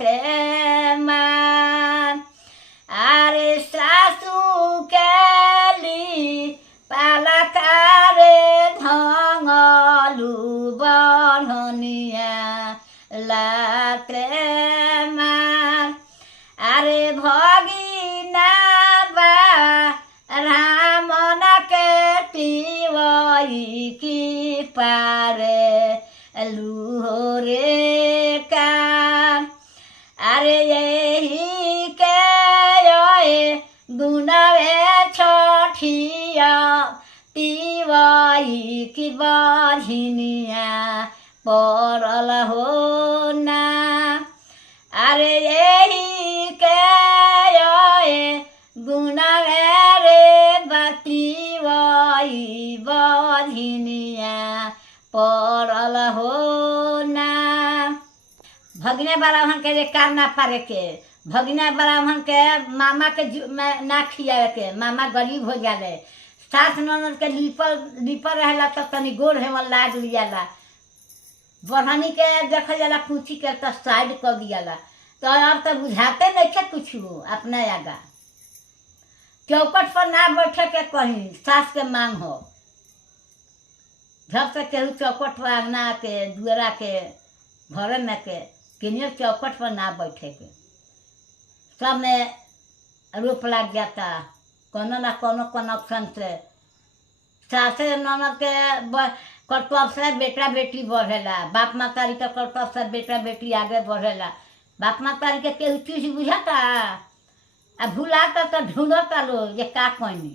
के मान। अरे सासू केली पालकारे धंगलू बढ़निया लाके मान। अरे भगिना बा रामन के तिवई की पारे लूहोरे कान। अरे यही के गुनवे छठिया तिवई की बहिनिया पड़ल हो ना। अरे यही के गुनवे रे बतिवई बहिनिया पड़ल हो ना। भगने ब्राह्मण के कार ना पारे के, भगने ब्राह्मण के मामा के ना खियावे के, मामा गरीब हो जाले। सास ननद के लिपल रहेला तो तनी गोर हेमन लाग लियाला। बढ़नी के देख जाला पूछी के तो साइड कर दियाला। तो अब तो बुझाते नहीं थे कुछ अपने आगा। चौकट पर ना बैठे के कहीं सास के मांग हो। जब तक केहू चौकट पर आंगना के दुआरा के घर में के किन्हीं चौकट पर ना बैठे के। सब में रूप लग जाता कोनो ना कोनो कनेक्शन से। सासे ननद के कर्तव्य से बेटा बेटी बढ़ेला। बाप मातारी के कर्तव्य से बेटा बेटी आगे बढ़ेला। बाप मातारी के केहू चीज बुझाता आ भूलाता तो ढूंढता लो ये का कहनी।